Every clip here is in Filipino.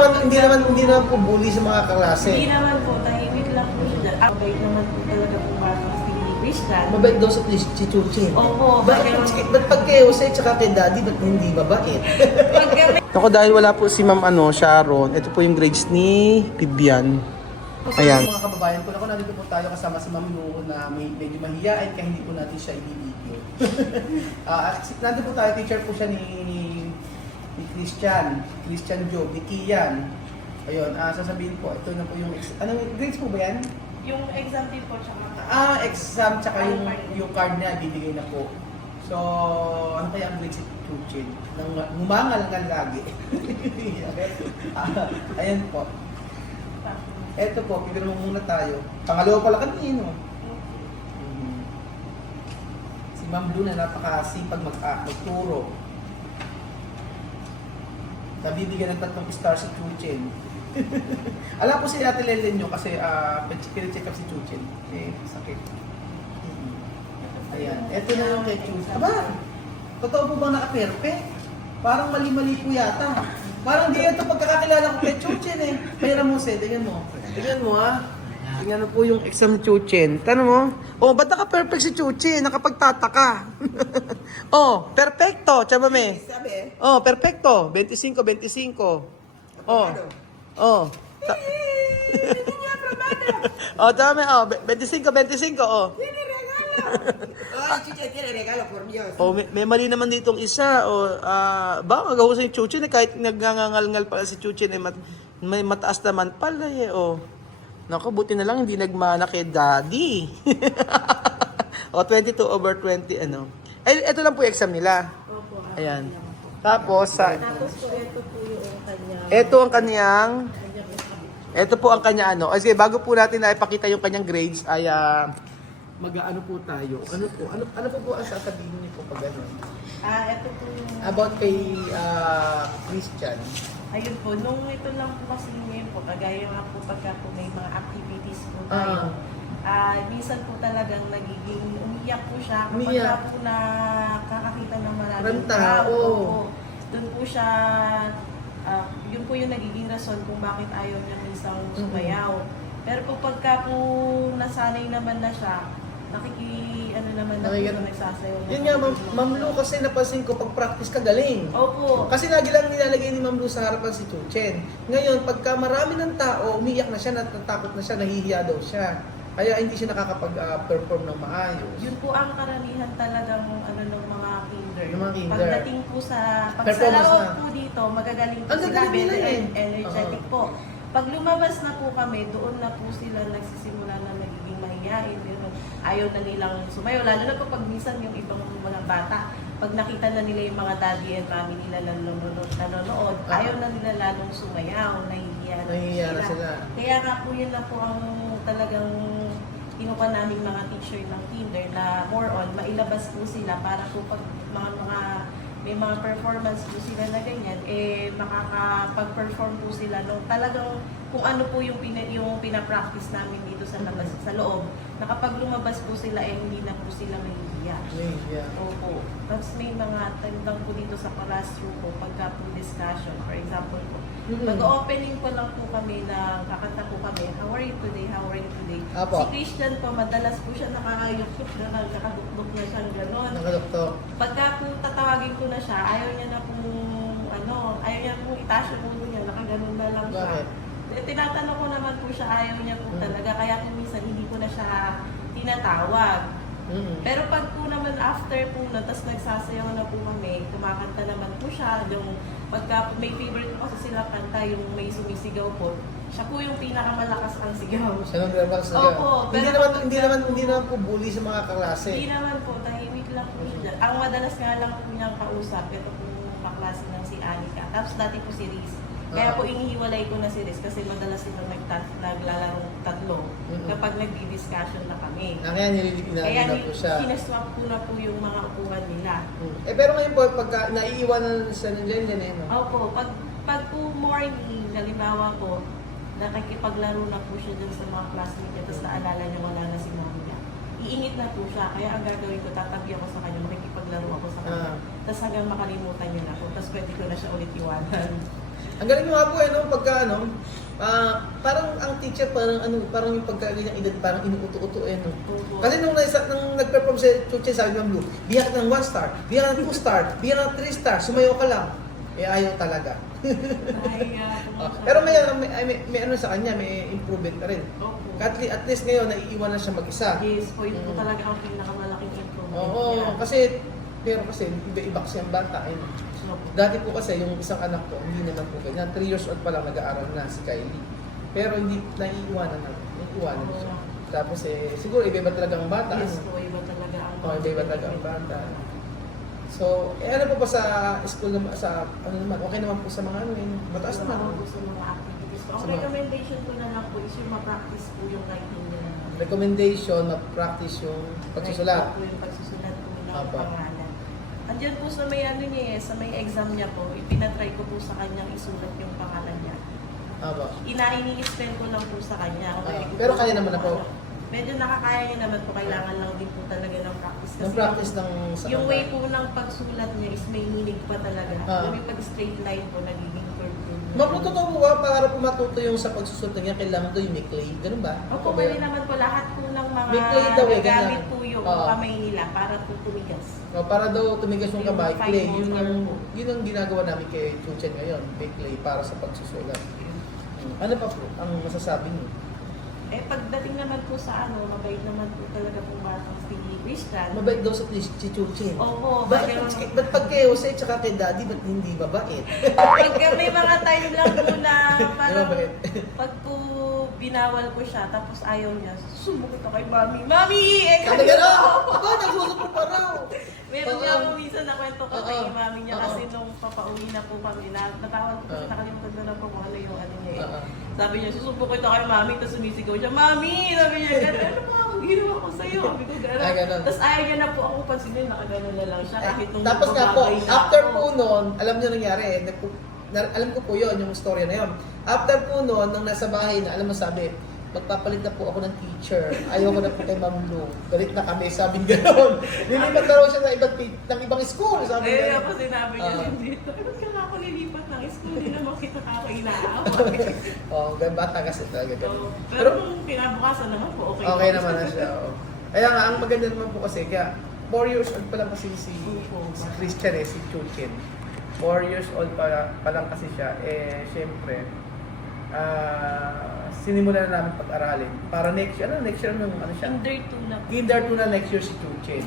Hindi naman po bully sa mga kaklase. Hindi naman po, tahimik lang po siya. Mabait naman po talaga po mga si Christian. Mabait daw sa si Chuching. Opo. Ba't pag kay Jose tsaka kay Daddy, ba't hindi mabait? Pag kami... Ako dahil wala po si Ma'am Sharon, ito po yung grades ni Bibian. Ayan. Mga kababayan ko, nandito po tayo kasama si Ma'am Lu na medyo mahihiyain kaya hindi po natin siya i-video. Nandito po tayo, teacher po siya ni Christian Joe, ni Kian. Ayun, sasabihin po, ito na po yung, grades po ba yan? Yung exam din po, tsaka... Exam, tsaka yung card niya, bibigay na po. So, ano kaya ang grades si Chuchin? Ngumangal-ngal lagi. Ayan po. Eto po, pipirma muna tayo. Pangalawa pala kanino. Si Ma'am Lu na napakasipag magturo. Nabibigyan ng 3 star si Chuchin. Alam ko si Ate Lelen nyo kasi pinicheck up si Chuchin. Sakit. Ayan, eto na yung kay Chuchin. Aba, totoo po bang naka-perfect? Parang mali-mali po yata. Parang di ito pagkakakilala ko kay Chuchin eh. Pera mo, tingnan mo. Tingnan mo Tingnan mo po yung exam ni Chuchin. Tanong mo, ba't naka-perfect si Chuchin? Nakapagtataka. Perfecto, chabame. Perfecto. 25. Dame, 25. Ay, Chuchin tiene regalo, por Dios. May mali naman ditong isa. Baka magahusin si Chuchin kahit nagngangal-ngal pala si Chuchin may mataas naman pala Naku, buti na lang hindi nagmana kay Daddy. 22/20 ito lang po yung exam nila. Opo. Ayan. Tapos Tapos po, ito po yung kanya... Ito po ang kanya Kasi bago po natin na ipakita yung kanyang grades ay mag-ano po tayo. Ano po ang sasabihin niyo po pag ito po yung... About kay Christian. Ayun po, nung ito lang po kasi ngayon po, kagaya nga po pagka po may mga activities po tayo. Minsan po talagang nagiging umiyak po siya kapag po nakakakita ng maraming tao. Doon po siya, yun po yung nagiging rason kung bakit ayaw niya minsan sumayaw. Pero po pagka po nasanay naman na siya, naman na po nagsasayaw. Yun nga, Ma'am Lu, kasi napansin ko pag practice ka galing. Opo. Kasi lagi lang nilalagay ni Ma'am Lu sa harapan si Chuchin. Ngayon, pagka marami ng tao, umiyak na siya, natatakot na siya, nahihiya daw siya. Kaya hindi siya nakakapag-perform ng maayos. Yun po ang karamihan talagang ng mga kinder. Pagdating po sa pagsalaro po dito, magagaling po sila, very energetic po. Pag lumabas na po kami, doon na po sila nagsisimula na nagiging mahihain. Ayaw na nilang sumayaw, lalo na po pag minsan yung ibang mga bata, pag nakita na nila yung mga daddy and mommy nila nanonood, ayaw na nila lalong sumayaw, nahihiya na sila. Kaya nga po yun na po ang talagang kinuha namin mga teacher ng kinder na more on, mailabas po sila para po pag may mga performance po sila na ganyan, makakapag-perform po sila nung talagang kung ano po yung pinapractice namin dito sa labas, sa loob, na kapag lumabas po sila, hindi na po sila mahihiya. Opo. Tapos may mga tandang po dito sa classroom po, pagka po discussion, for example po, mag-opening po lang po kami na kakanta po kami, how are you today, how are you today? Si Christian po, madalas po siya nakakayukot na nakadukduk na siya gano'n. Pagka po tatawagin ko na siya, ayaw niya na po, ayaw niya po itaas yung ulo niya, nakaganon na lang siya. Tinatanong ko naman po siya, ayaw niya po talaga, kaya po minsan hindi ko na siya tinatawag. Pero pag po naman after po na, tapos nagsasayaw na po kami, kumakanta naman po siya, yung pagka may favorite po kasi sila kanta, yung may sumisigaw po, siya po yung pinakamalakas ang sigaw. Siya nang malakas sigaw. Opo. Hindi naman po bully sa mga kaklase. Hindi naman po, tahimik lang po siya. Ang madalas nga lang po niyang kausap, ito po yung kaklase ng si Anika. Tapos dati po si Riz. Kaya po inihiwalay ko na si Riz kasi madalas silang naglalaro tatlo kapag nagdi-discussion na kami. Kaya nililipinahin na po siya. Sinaswap ko na po yung mga upuan nila. Pero ngayon po, pagka naiiwanan sa nila Opo, pag po morning, halimbawa po, nakikipaglaro na po siya dun sa mga classmates niya, tapos naalala niya wala na si mami niya. Iingit na po siya, kaya ang gagawin ko, tatabi ako sa kanya, makikipaglaro ako sa kanya. Tapos hanggang makalimutan niya na po, tapos pwede ko na siya ulit iwanan. Ang galing mo nga po no, pagka parang ang teacher parang yung pagkagaling ng edad parang inuuto-uto no. Kasi nung nag-perform si Chuchin, sabi ng Blue, bigyan ka ng 1 star, bigyan ka ng 2 star, bigyan ka ng 3 star, sumayo ka lang. Eh ayaw talaga. Pero may ano sa kanya, may improvement na rin. At least ngayon naiiwan na siya mag-isa. Yes po, yun po talaga ang pinakamalaking improvement. Oo, kasi iba-iba kasi ang bata. Dati po kasi yung isang anak ko, hindi naman po ganyan. 3 years old pa lang nag-aaral na si Kylie. Pero hindi naiiwanan na. Naiiwanan na siya. Tapos siguro iba-iba talaga ang bata. Yes po, iba talaga ang bata. Iba-iba talaga ang bata. So, ano po ba sa school naman, okay naman po sa mga mataas naman. Po sa mga activities po. Ang recommendation ko na lang po is yung ma-practice po yung writing nila. Recommendation, ma-practice yung pagsusulat. Po yung pagsusulat po ng Apa. pangalan. Andiyan po sa may sa may exam niya po, ipinatry ko po sa kanyang isulat yung pangalan niya. Aba. Ini-explain ko lang po sa kanya. Pero kaya naman na po. Medyo nakakaya niya naman po, kailangan lang din po talaga ng practice. Kasi Ng practice ng yung way po ng pagsulat niya is may meaning pa talaga. Yung pag straight line po, nagiging curve. Ma'am, totoo po ba, para po matuto yung sa pagsusulat niya, kailangan doon yung may clay? Ganun ba? Opo, pwede naman po lahat po ng mga May clay daw eh, gamit ganyan. po yung Oo. kamay nila para po tumigas. Para daw tumigas yung Yung kamay, fine clay. motor po. Yun ang ginagawa namin kay Chuchen ngayon, may clay para sa pagsusulat. Ano pa po ang masasabi niyo? Pagdating naman po sa mabait naman po talaga po batang si Christian. Mabait daw sa si Chuchen. Opo, Ba't pag kay Jose tsaka kay Daddy, ba't hindi mabait? Pagka may mga time lang po na parang Mabait. pag po binawal ko siya tapos ayaw niya, sumbok ito kay Mami. Mami! Kada gano'n! Aba, nagsusupo pa raw! Meron Oo. niya ako minsan na kwento ko kay Oo. Mami niya Oo. kasi nung papauwi na po kami, natawag ko Oo. nakalimutan ko na po kung ano yung niya eh. Oo. Sabi niya, susumbok ko ito kay Mami, tapos sumisigaw siya, Mami! Sabi niya, ano ba ako ginawa ko sa'yo? Sabi ko, gano'n. Ay, gano'n. Tapos ayaw niya na po ako pansinin, nakagano'n na lang siya kahit nung Tapos nga po, babagay na after ako. po noon, alam niyo nangyari, alam ko po yun, yung story na yun. After po noon, nung nasa bahay na, alam mo sabi, magpapalit na po ako ng teacher. Ayaw ko na po kay Ma'am Lou. Galit na kami, sabi gano'n. Nilipat na raw siya ng ibang school, sabi Eh, gano'n. ako sinabi niya dito, ba't ka nga ako nilipat ng school? Hindi naman kita kakailangan. Bata kasi talaga So, gano'n. pero kung kinabukasan naman po, okay. Okay naman na siya. Kaya nga, ang maganda naman po kasi, kaya 4 years old pa lang kasi si Christian si Chuchen. 4 years old pa lang kasi siya, syempre, sinimulan na namin pag-aralin. Para next year nung ano siya? Kinder 2 na po. Kinder 2 na next year si Chuchen.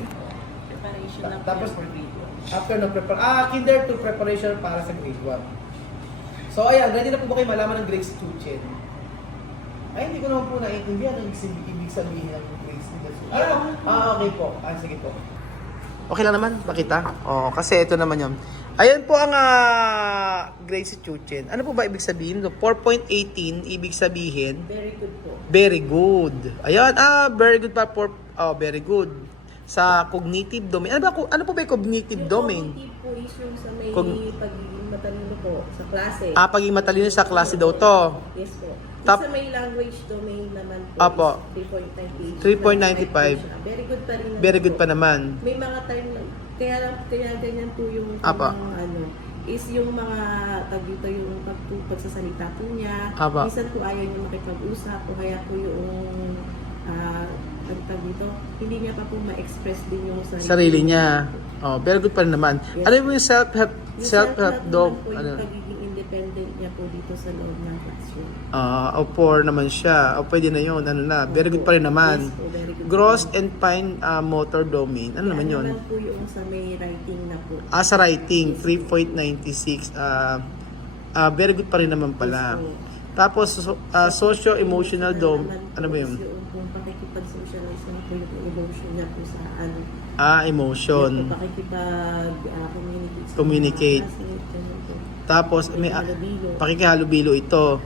Preparation na po Tapos, for grade 1. after Kinder 2 preparation para sa grade 1. So ayan, ready na po ba kayo malaman ng grades si Chuchen? Ay, hindi ko naman po naiintindihan ang ibig sabihin ng grades ni Chuchen. Okay po. Sige po. Okay lang naman, pakita. Kasi ito naman yun. Ayan po ang grade si Chuchen. Ano po ba ibig sabihin? 4.18 ibig sabihin? Very good po. Very good. Ayan, very good pa for very good. Sa cognitive domain. Ano po ba yung cognitive domain? Yung cognitive po is yung sa may Cog- pagiging matalino po sa klase. Pagiging matalino sa klase daw to. Yes po. Tap- Sa may language domain naman po Apo. is 3.95. 3.95. Very good pa rin naman Very good po. pa naman. May mga time na, kaya ganyan po yung Apa. is yung mga dito yung pagsasalita po niya. Apa. Minsan po ayaw niya makipag-usap o kaya po yung dito, hindi niya pa po ma-express din yung Sarili niya. Very good pa rin naman. Yes. Ano yung self-help Yung self-help dog? naman po yung pagiging independent niya po dito sa loob ng classroom. Or naman siya. Pwede na yun. Very good pa rin naman. Yes po, very good. Gross and fine motor domain. Ano naman yun? Ano naman po yung sa may writing na po. Sa writing, 3.96. Very good pa rin naman pala. Yes po. Tapos, socio-emotional domain. Ano ba yun? Yung pakikipag-socialize na po yung emotion niya po sa Emotion. Yung pakikipag-communicate. Communicate. Tapos, may pakikihalubilo ito.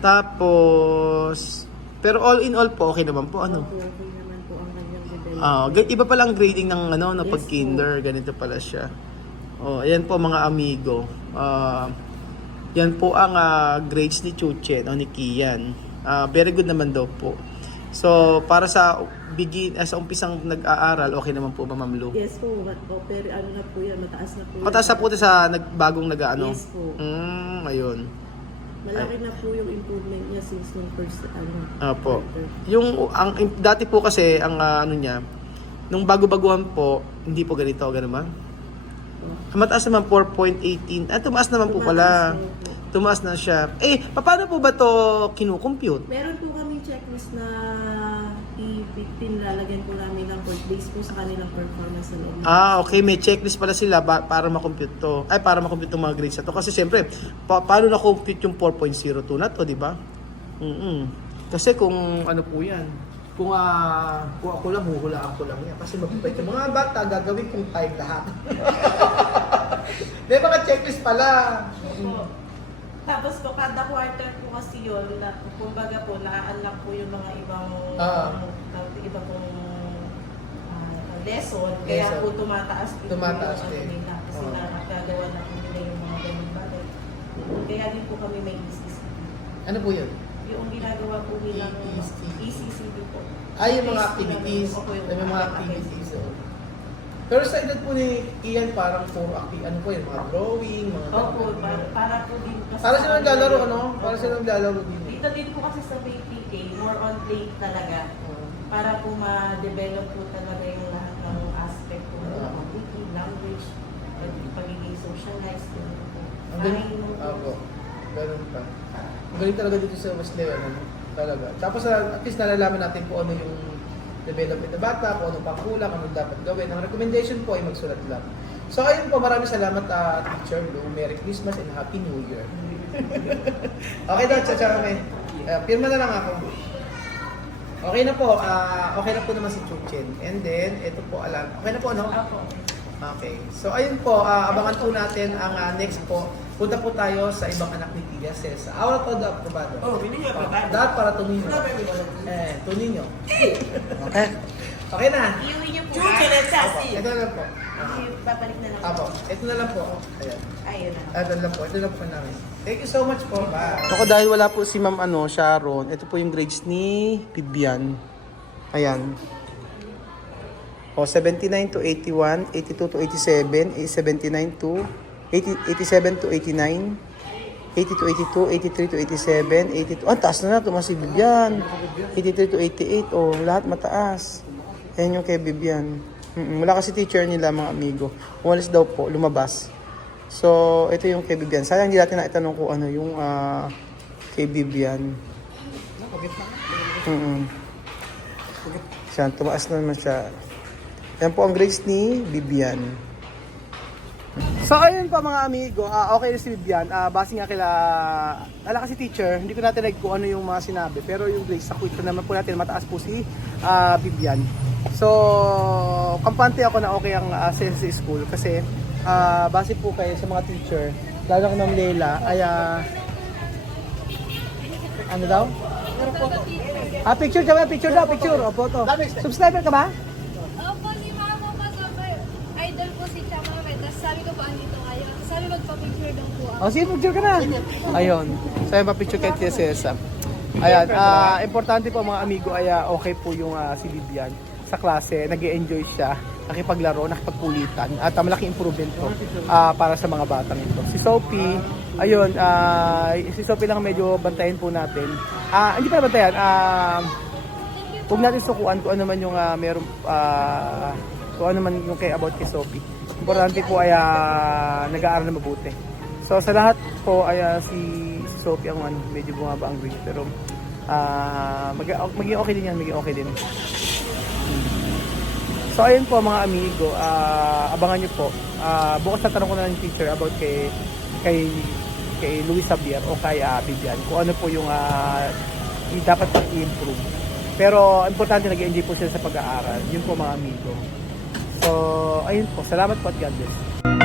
Tapos, pero all in all po, okay naman po. Okay naman po ang kanyang level. Iba pala ang grading ng Yes pag kinder, ganito pala siya. Ayan po mga amigo. Yan po ang grades ni Chuchen o ni Kian. Very good naman daw po. So, para sa sa umpisang nag-aaral, okay naman po ba, Ma'am Lou? Yes po, pero ano na po yan, mataas na po. Mataas na po ito sa bagong nag-aano? Yes po. Ayun. Malaki na po yung improvement niya since nung first Apo. quarter. Dati po kasi, ang ano niya, nung bago-baguhan po, hindi po ganito, ganun ba? Ang mataas naman 4.18. Tumaas naman po pala. Tumaas na siya. Paano po ba to kinukompute? Meron po kaming checklist na lalagyan po namin ng based po sa kanilang performance sa loob. Okay. May checklist pala sila para makompute to. Para makompute yung mga grades na to. Kasi siyempre, paano na-compute yung 4.02 na to, di ba? Kasi kung ano po yan, kung ako lang, huhulaan ko lang yan. Kasi mababait yung mga bata, gagawin kong time lahat. May mga checklist pala. Tapos po, kada quarter po kasi yun, na, kumbaga po, na-unlock po yung mga ibang iba pong lesson. Kaya po tumataas din Tumataas po din. yung nila. Kasi nakagagawa na po nila yung mga ganun bagay. Kaya din po kami may ECCB. Ano po yun? Yung ginagawa po nilang ECCB. ECCB po. Yung mga activities. Yung mga activities. Pero sa edad po ni Ian, parang puro ano po yun, mga drawing, mga Opo, para po din kasi para silang naglalaro, ano? Para silang naglalaro din. Dito din po kasi sa PPK, more on play talaga. Para po ma-develop po talaga yung lahat ng aspect po ng thinking, language, pagiging socialized. Ang galing. Opo. Ganun pa. Ang galing talaga dito sa Wesley, ano? Talaga. Tapos at least nalalaman natin kung ano yung development ng bata, kung anong pangkulang, anong dapat gawin. Ang recommendation po ay magsulat lang. So ayun po, maraming salamat Teacher Lou. Merry Christmas and Happy New Year. Okay daw, tsaka kami. Pirma na lang ako. Okay na po. Okay na po naman si Chuchen. And then, ito po, okay na po, no? Okay. So ayun po, abangan po natin ang next po. Punta po tayo sa ibang anak ni Tia Cesa. Ahora todo aprobado. Vini niyo aprobado. Dapat para Tonino. Tonino. Okay. Okay na. Iuwi niyo po Chuchen ba? and Sassy. Ito na lang po. Babalik na lang Apo. Ito na lang po. Ayan. Ayun na. Ito lang po. Ito lang po namin. Thank you so much po. Bye. Ako dahil wala po si Ma'am Sharon, ito po yung grades ni Bibian. Ayan. 79 to 81, 82 to 87, 79 to 87 to 89, 80 to 82, 83 to 87, 82. Taas na tumaas si Bibian. 83 to 88. Lahat mataas. Ayan yung kay Bibian. Wala kasi teacher nila, mga amigo. Umalis daw po, lumabas. So, ito yung kay Bibian. Sayang hindi natin naitanong kung ano yung kay Bibian. Siya, tumaas na naman siya. Yan po ang grades ni Bibian. So ayun pa mga amigo, okay na si Bibian. Base nga wala kasi teacher, hindi ko natin kung ano yung mga sinabi. Pero yung grades sa quick naman po natin, mataas po si Bibian. So, kampante ako na okay ang Sensi School kasi base po kayo sa mga teacher, lalo kay Ma'am Leila, ay ano daw? Picture daw, picture. O, photo. Subscriber ka ba? Opo, si Mama kasi idol po si Chama May. Tapos sabi ko po, andito kayo. Sabi magpa-picture daw po ako. Sige, picture ka na. Ayun. Sabi pa-picture kay Tia Cesa. Ayan, importante po mga amigo ay okay po yung si Bibian sa klase. Nag-e-enjoy siya, nakipaglaro, nakipagkulitan. At malaking improvement po para sa mga batang ito. Si Sophie, ayun, si Sophie lang medyo bantayan po natin. Hindi pa bantayan, huwag natin sukuan kung ano man yung meron, kung ano man yung about kay Sophie. Importante po ay nag-aaral na mabuti. So sa lahat po ay si Sophie ang medyo bumaba ang grade, pero maging okay din yan, maging okay din. So ayun po mga amigo, abangan nyo po. Bukas na tanong ko na ng teacher about kay Luis Xavier o kay Bibian kung ano po yung dapat pag-i-improve. Pero importante nag-enjoy po sila sa pag-aaral. Yun po mga amigo. So ayun po, salamat po at God bless.